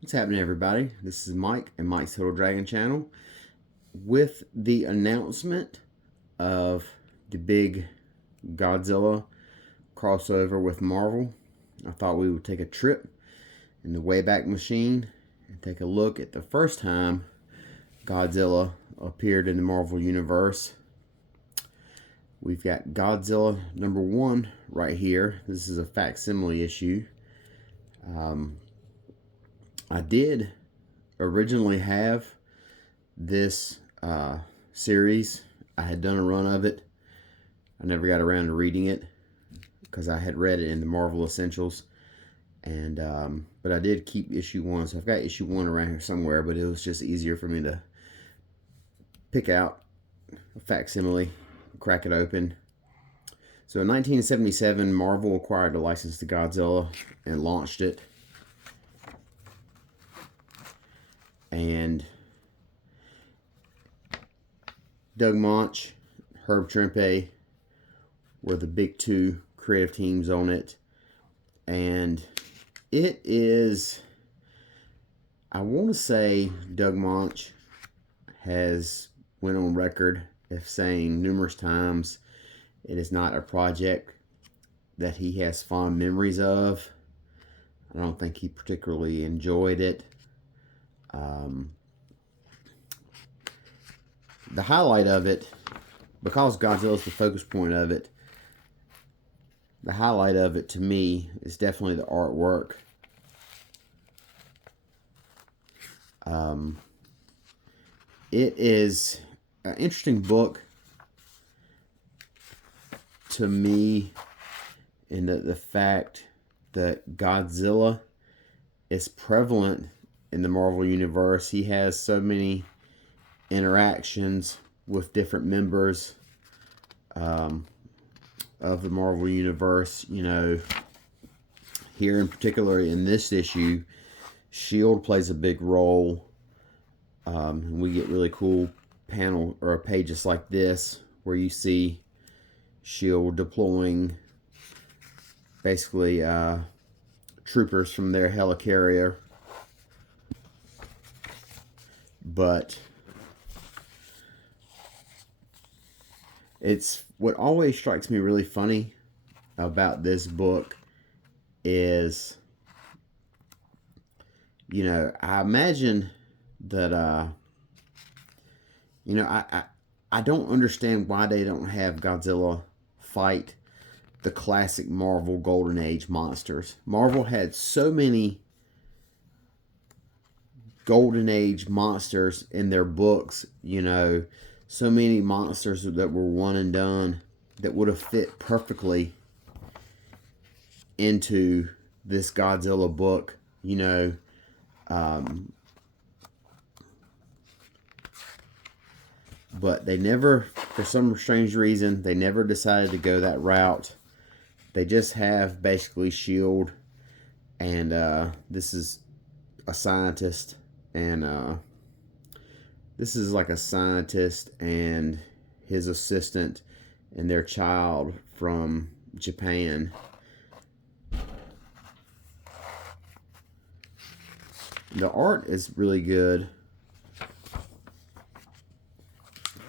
What's happening, everybody? This is Mike and Mike's Little Dragon channel with the announcement of the big Godzilla crossover with Marvel. I thought we would take a trip in the Wayback Machine and take a look at the first time Godzilla appeared in the Marvel Universe. We've got Godzilla #1 right here. This is a facsimile issue. I did originally have this series. I had done a run of it. I never got around to reading it because I had read it in the Marvel Essentials, and but I did keep issue 1, so I've got issue 1 around here somewhere. But it was just easier for me to pick out a facsimile, crack it open. So in 1977, Marvel acquired the license to Godzilla and launched it. And Doug Moench, Herb Trimpe were the big two creative teams on it. And it is, I want to say Doug Moench has went on record of saying numerous times it is not a project that he has fond memories of. I don't think he particularly enjoyed it. The highlight of it, because Godzilla is the focus point of it, the highlight of it to me is definitely the artwork. It is an interesting book to me in the fact that Godzilla is prevalent in the Marvel Universe. He has so many interactions with different members of the Marvel Universe. You know, here in particular in this issue, S.H.I.E.L.D. plays a big role. And we get really cool panel or pages like this where you see S.H.I.E.L.D. deploying basically troopers from their helicarrier. But it's what always strikes me really funny about this book is, you know, I imagine that you know, I don't understand why they don't have Godzilla fight the classic Marvel Golden Age monsters. Marvel had so many Golden Age monsters in their books, you know, so many monsters that were one and done that would have fit perfectly into this Godzilla book, you know. But they never, for some strange reason, they never decided to go that route. They just have basically S.H.I.E.L.D. and this is a scientist, and this is like a scientist and his assistant and their child from Japan. The art is really good.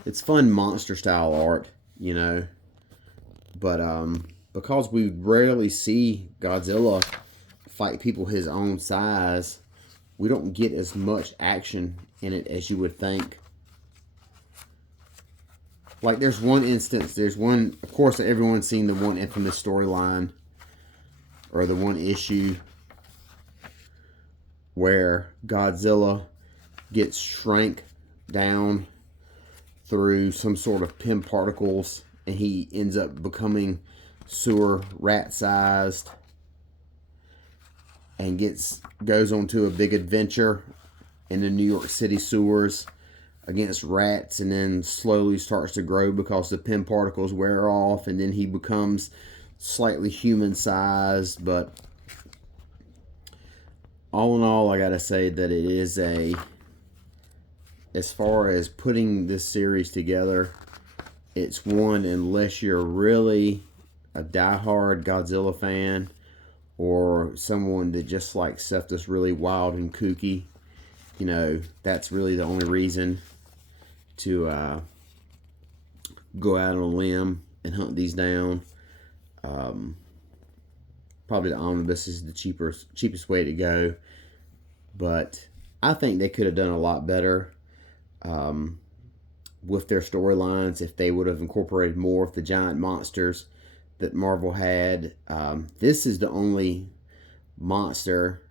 It's fun monster style art, you know. But because we rarely see Godzilla fight people his own size, we don't get as much action in it as you would think. Like there's one instance, there's one, of course everyone's seen the one infamous storyline or the one issue where Godzilla gets shrank down through some sort of PIM particles and he ends up becoming sewer rat sized and goes on to a big adventure in the New York City sewers against rats, and then slowly starts to grow because the PIM particles wear off, and then he becomes slightly human sized. But all in all, I gotta say that it is as far as putting this series together, it's one, unless you're really a diehard Godzilla fan or someone that just likes stuff that's really wild and kooky, you know, that's really the only reason to go out on a limb and hunt these down. Probably the omnibus is the cheapest way to go, but I think they could have done a lot better with their storylines if they would have incorporated more of the giant monsters that Marvel had. This is the only monster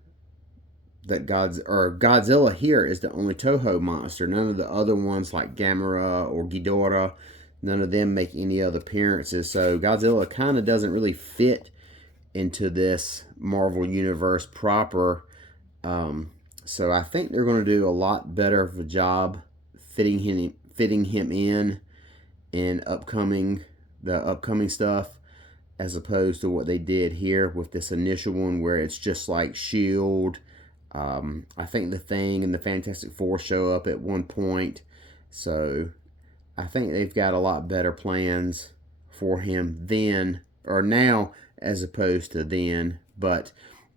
that Godzilla here is the only Toho monster. None of the other ones like Gamera or Ghidorah, none of them make any other appearances. So Godzilla kind of doesn't really fit into this Marvel universe proper. So I think they're going to do a lot better of a job fitting him in the upcoming stuff, as opposed to what they did here with this initial one where it's just like Shield. I think the Thing and the Fantastic Four show up at one point. So I think they've got a lot better plans for him then, or now, as opposed to then. But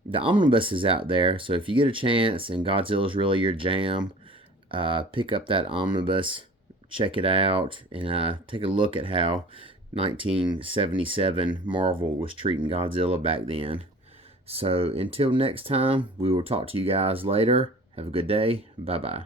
the omnibus is out there, so if you get a chance and Godzilla's really your jam, pick up that omnibus, check it out, and take a look at how 1977 Marvel was treating Godzilla back then. So until next time, we will talk to you guys later. Have a good day. Bye-bye.